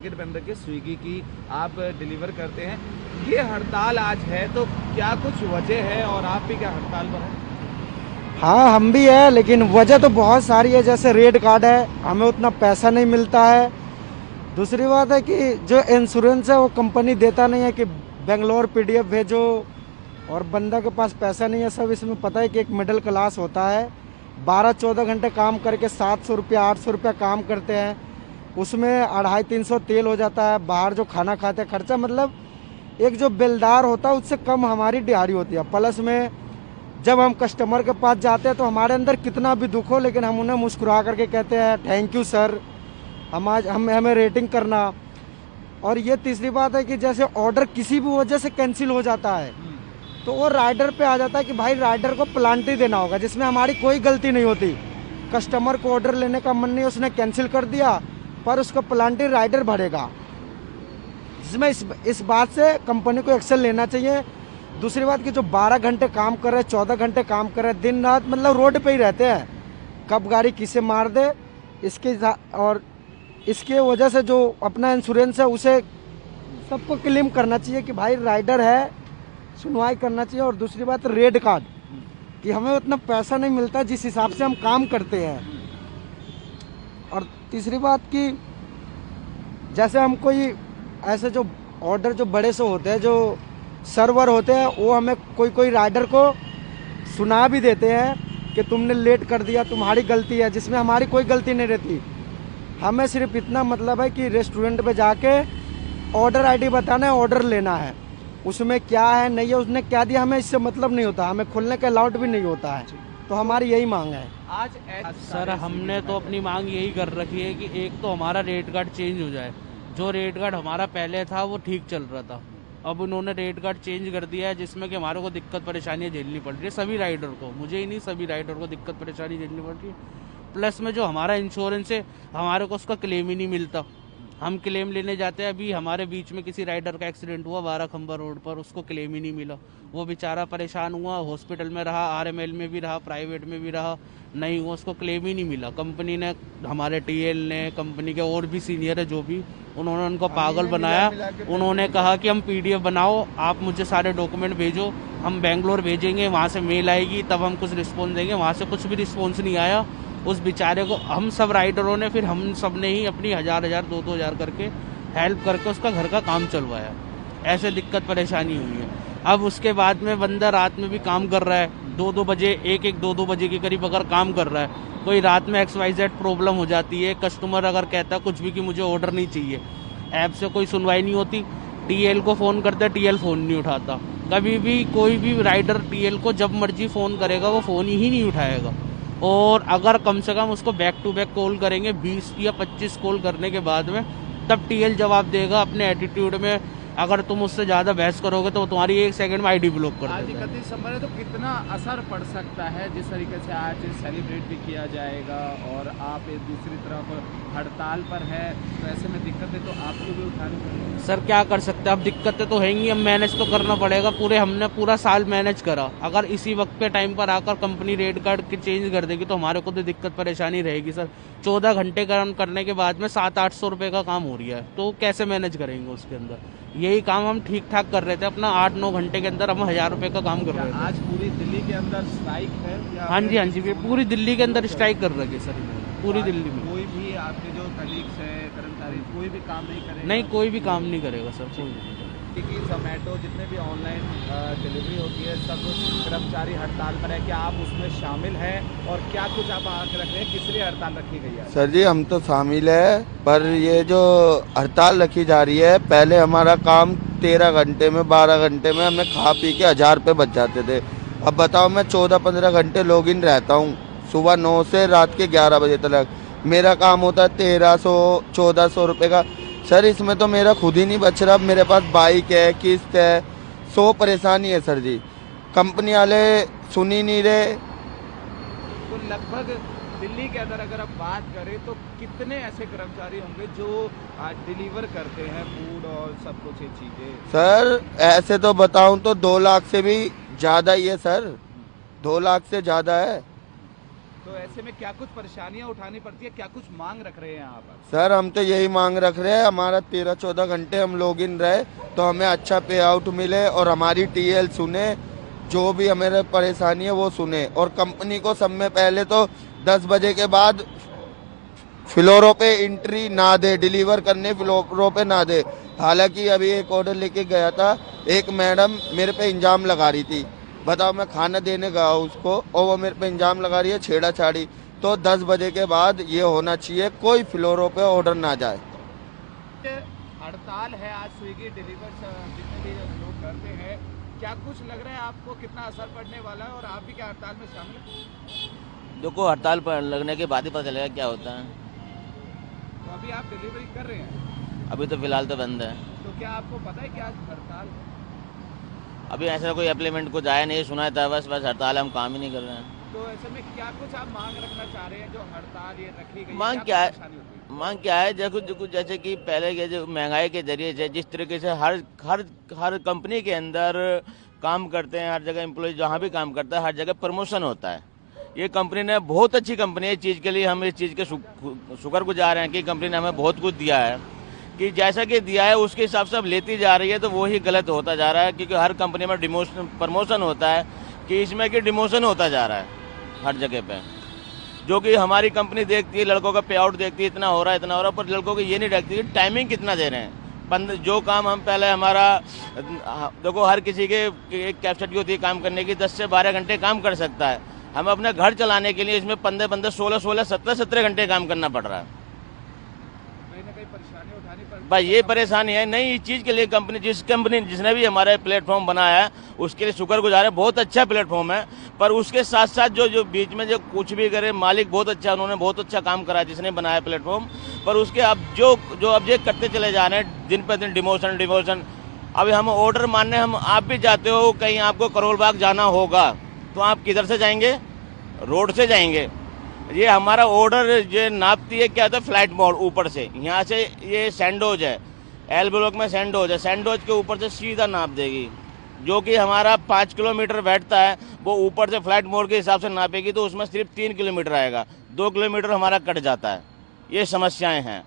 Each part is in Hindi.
टिकट बन रखी है स्विगी की, आप डिलीवर करते हैं। ये हड़ताल आज है तो क्या कुछ वजह है और आप भी क्या हड़ताल पर हैं? हाँ, हम भी है, लेकिन वजह तो बहुत सारी है। जैसे रेड कार्ड है, हमें उतना पैसा नहीं मिलता है। दूसरी बात है कि जो इंश्योरेंस है वो कंपनी देता नहीं है कि बेंगलोर पीडीएफ भेजो, और बंदा के पास पैसा नहीं है। सब इसमें पता है कि एक मिडिल क्लास होता है, 12-14 घंटे काम करके 700 रुपया 800 रुपया काम करते हैं, उसमें 250-300 तेल हो जाता है। बाहर जो खाना खाते हैं खर्चा, मतलब एक जो बेलदार होता है उससे कम हमारी दिहाड़ी होती है। प्लस में जब हम कस्टमर के पास जाते हैं तो हमारे अंदर कितना भी दुख हो, लेकिन हम उन्हें मुस्कुरा करके कहते हैं थैंक यू सर, हम आज हमें रेटिंग करना। और ये तीसरी बात है कि जैसे ऑर्डर किसी भी वजह से कैंसिल हो जाता है तो वो राइडर पे आ जाता है कि भाई राइडर को प्लांटी देना होगा, जिसमें हमारी कोई गलती नहीं होती। कस्टमर को ऑर्डर लेने का मन नहीं, उसने कैंसिल कर दिया, पर उसको प्लांटी राइडर भरेगा, जिसमें इस बात से कंपनी को एक्शन लेना चाहिए। दूसरी बात कि जो 12 घंटे काम कर रहे हैं, 14 घंटे काम कर रहे हैं, दिन रात मतलब रोड पे ही रहते हैं, कब गाड़ी किसे मार दे इसके और इसके वजह से जो अपना इंश्योरेंस है उसे सबको क्लेम करना चाहिए कि भाई राइडर है, सुनवाई करना चाहिए। और दूसरी बात रेड कार्ड, कि हमें उतना पैसा नहीं मिलता जिस हिसाब से हम काम करते हैं। और तीसरी बात कि जैसे हम कोई ऐसे जो ऑर्डर जो बड़े से होते हैं, जो सर्वर होते हैं, वो हमें कोई कोई राइडर को सुना भी देते हैं कि तुमने लेट कर दिया, तुम्हारी गलती है, जिसमें हमारी कोई गलती नहीं रहती। हमें सिर्फ इतना मतलब है कि रेस्टोरेंट पे जाके ऑर्डर आईडी बताना है, ऑर्डर लेना है, उसमें क्या है नहीं है, उसने क्या दिया, हमें इससे मतलब नहीं होता, हमें खोलने का अलाउड भी नहीं होता है। तो हमारी यही मांग है। आज सर हमने तो अपनी मांग यही कर रखी है कि एक तो हमारा रेट कार्ड चेंज हो जाए। जो रेट कार्ड हमारा पहले था वो ठीक चल रहा था, अब उन्होंने रेट कार्ड चेंज कर दिया है, जिसमें कि हमारे को दिक्कत परेशानियाँ झेलनी पड़ रही है। सभी राइडर को, मुझे ही नहीं सभी राइडर को दिक्कत परेशानी झेलनी पड़ रही है। प्लस में जो हमारा इंश्योरेंस है, हमारे को उसका क्लेम ही नहीं मिलता। हम क्लेम लेने जाते हैं, अभी हमारे बीच में किसी राइडर का एक्सीडेंट हुआ 12 खंबा रोड पर, उसको क्लेम ही नहीं मिला। वो बेचारा परेशान हुआ, हॉस्पिटल में रहा, आरएमएल में भी रहा, प्राइवेट में भी रहा, नहीं हुआ, उसको क्लेम ही नहीं मिला। कंपनी ने, हमारे टीएल ने, कंपनी के और भी सीनियर है जो भी, उन्होंने उनको पागल बनाया। उन्होंने कहा कि हम पीडीएफ बनाओ, आप मुझे सारे डॉक्यूमेंट भेजो, हम बेंगलोर भेजेंगे, वहाँ से मेल आएगी तब हम कुछ रिस्पॉन्स देंगे। वहाँ से कुछ भी रिस्पॉन्स नहीं आया। उस बेचारे को हम सब राइडरों ने, फिर हम सब ने ही अपनी 1000-1000 2-2000 करके हेल्प करके उसका घर का काम चलवाया। ऐसे दिक्कत परेशानी हुई है। अब उसके बाद में बंदा रात में भी काम कर रहा है, 2-2 बजे, 1-1 2-2 बजे के करीब अगर काम कर रहा है, कोई रात में XYZ प्रॉब्लम हो जाती है, कस्टमर अगर कहता है कुछ भी कि मुझे ऑर्डर नहीं चाहिए, ऐप से कोई सुनवाई नहीं होती। टीएल को फ़ोन करते, टीएल फ़ोन नहीं उठाता। कभी भी कोई भी राइडर टीएल को जब मर्जी फ़ोन करेगा वो फ़ोन ही नहीं उठाएगा। और अगर कम से कम उसको बैक टू बैक कॉल करेंगे 20 या 25 कॉल करने के बाद में, तब टीएल जवाब देगा अपने एटीट्यूड में। अगर तुम उससे ज़्यादा बहस करोगे तो तुम्हारी 1 सेकंड में आईडी ब्लॉक कर आज देगा। 31 दिसंबर है तो कितना असर पड़ सकता है जिस तरीके से आज सेलिब्रेट भी किया जाएगा और आप एक दूसरी तरफ हड़ताल पर है, तो ऐसे में दिक्कतें तो आपको भी उठानी पड़ेगी। सर क्या कर सकते हैं, अब दिक्कतें तो हैंगी, अब मैनेज तो करना पड़ेगा। हमने पूरा साल मैनेज करा, अगर इसी वक्त पे टाइम पर आकर कंपनी रेट कार्ड के चेंज कर देगी तो हमारे को तो दिक्कत परेशानी रहेगी सर। 14 घंटे काम करने के बाद में 700-800 रुपये का काम हो रहा है, तो कैसे मैनेज करेंगे उसके अंदर। यही काम हम ठीक ठाक कर रहे थे अपना, 8-9 घंटे के अंदर हम 1000 रुपये का काम कर रहे थे। आज पूरी दिल्ली के अंदर स्ट्राइक है या हाँ जी, हाँ जी, पूरी दिल्ली के अंदर स्ट्राइक कर रखे सर, पूरी दिल्ली में। कोई भी आपके जो कलीग्स है, कर्मचारी, कोई भी काम नहीं करेगा? नहीं, कोई भी काम नहीं करेगा सर, कोई भी। स्विगी, जोमेटो, जितने भी ऑनलाइन डिलीवरी होती है, सब कर्मचारी हड़ताल पर है, क्या आप उसमें शामिल हैं और क्या कुछ आप आगे रख रहे हैं, किस लिए हड़ताल रखी गई है? सर जी, हम तो शामिल है, पर ये जो हड़ताल रखी जा रही है, पहले हमारा काम 13 घंटे में, 12 घंटे में हमें खा पी के 1000 रुपये बच जाते थे। अब बताओ, मैं 14-15 घंटे लॉगिन रहता हूँ, सुबह 9 से रात के 11 बजे तक। मेरा काम होता है 1300-1400 रुपये का। सर इसमें तो मेरा खुद ही नहीं बच रहा। मेरे पास बाइक है, किस्त है, 100 परेशानी है सर जी। कंपनी वाले सुन ही नहीं रहे। तो लगभग दिल्ली के अंदर अगर आप बात करें तो कितने ऐसे कर्मचारी होंगे जो डिलीवर करते हैं फूड और सब कुछ ये चीज़ें? सर ऐसे तो बताऊं तो 2 लाख से भी ज़्यादा ही है सर, 2 लाख से ज़्यादा है। तो ऐसे में क्या कुछ परेशानियां उठानी पड़ती है, क्या कुछ मांग रख रहे हैं यहाँ पर? सर हम तो यही मांग रख रहे हैं, हमारा 13-14 घंटे हम लॉग इन रहे तो हमें अच्छा पे आउट मिले और हमारी टीएल सुने, जो भी हमारे परेशानी है वो सुने, और कंपनी को सब में पहले तो 10 बजे के बाद फ्लोरों पे एंट्री ना दे, डिलीवर करने फ्लोरों पे ना दे। हालांकि अभी एक ऑर्डर लेके गया था, एक मैडम मेरे पे इंजाम लगा रही थी, बताओ मैं खाना देने गया उसको और वो मेरे पे इंजाम लगा रही है छेड़ा छाड़ी। तो 10 बजे के बाद ये होना चाहिए, कोई फ्लोरों पे ऑर्डर ना जाए। हड़ताल है आज, स्विगी डिलीवर जितने भी लोग करते हैं, क्या कुछ लग रहा है आपको, कितना असर पड़ने वाला है और आप भी क्या हड़ताल में शामिल हैं? देखो हड़ताल पर लगने के बाद ही पता चलेगा क्या होता है। तो अभी आप डिलीवरी कर रहे हैं? अभी तो फिलहाल तो बंद है। तो क्या आपको पता है कि आज हड़ताल है? अभी ऐसा कोई एप्लीमेंट कुछ आया नहीं, सुना था बस हड़ताल है, हम काम ही नहीं कर रहे हैं। तो ऐसे में क्या कुछ आप मांग रखना चाह रहे हैं, जो हड़ताल ये रखी गई मांग क्या है? परेशानी होती है? मांग क्या है, देखो जैसे कि पहले के जो महंगाई के जरिए से जिस तरीके से हर कंपनी के अंदर काम करते हैं, हर जगह एम्प्लॉय जहाँ भी काम करता है हर जगह प्रमोशन होता है। ये कंपनी ने बहुत अच्छी कंपनी है, इस चीज़ के लिए हम इस चीज़ के शुक्रगुजार हैं कि कंपनी ने हमें बहुत कुछ दिया है, कि जैसा कि दिया है उसके हिसाब से अब लेती जा रही है, तो वो ही गलत होता जा रहा है। क्योंकि हर कंपनी में प्रमोशन होता है, कि इसमें कि डिमोशन होता जा रहा है हर जगह पे, जो कि हमारी कंपनी देखती है, लड़कों का पे आउट देखती है, इतना हो रहा है, पर लड़कों को ये नहीं देखती कि टाइमिंग कितना दे रहे हैं। जो काम हम पहले हमारा, देखो हर किसी के एक कैपेसिटी होती है काम करने की, 10 से 12 घंटे काम कर सकता है। हमें अपने घर चलाने के लिए इसमें 15-15, 16-16, 17-17 घंटे काम करना पड़ रहा है। कहीं ना कहीं परेशानी उठानी पड़ती है। भाई ये परेशानी है नहीं, इस चीज़ के लिए कंपनी जिसने भी हमारा प्लेटफॉर्म बनाया है उसके लिए शुक्रगुजार है, बहुत अच्छा प्लेटफॉर्म है। पर उसके साथ साथ जो बीच में जो कुछ भी करे, मालिक बहुत अच्छा, उन्होंने बहुत अच्छा काम करा जिसने बनाया प्लेटफॉर्म, पर उसके अब जो अब ये करते चले जा रहे हैं दिन पर दिन, डिमोशन। अभी हम ऑर्डर मानने, आप भी जाते हो कहीं, आपको करोल बाग जाना होगा तो आप किधर से जाएंगे? रोड से जाएंगे। ये हमारा ऑर्डर ये नापती है क्या होता है, फ्लाइट मोड ऊपर से, यहाँ से ये सैंडोज है, एल ब्लॉक में सैंडोज है, सैंडोज के ऊपर से सीधा नाप देगी, जो कि हमारा 5 किलोमीटर बैठता है, वो ऊपर से फ्लाइट मोड के हिसाब से नापेगी तो उसमें सिर्फ 3 किलोमीटर आएगा, 2 किलोमीटर हमारा कट जाता है। ये समस्याएं हैं।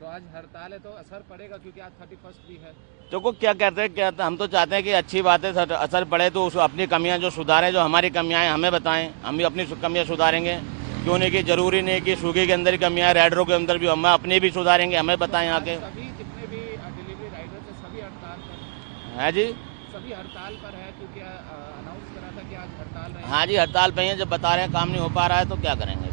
तो आज हड़ताल है तो असर पड़ेगा, क्योंकि आज 31 भी है। देखो क्या कहते हैं, हम तो चाहते हैं कि अच्छी बात है, असर पड़े तो अपनी कमियां जो सुधारें, जो हमारी कमियां हैं हमें बताएं, हम भी अपनी कमियां सुधारेंगे। क्यों नहीं, कि जरूरी नहीं कि स्विगी के अंदर ही कमियां, रैडरो के अंदर भी, हम अपनी भी सुधारेंगे, हमें बताएं आके। सभी जितने भी डिलीवरी राइडर्स हैं सभी हड़ताल पर है जी, सभी हड़ताल पर है, क्योंकि अनाउंस करा था कि आज हड़ताल रहेगी। हाँ जी हड़ताल पे हैं, जब बता रहे हैं काम नहीं हो पा रहा है तो क्या करेंगे।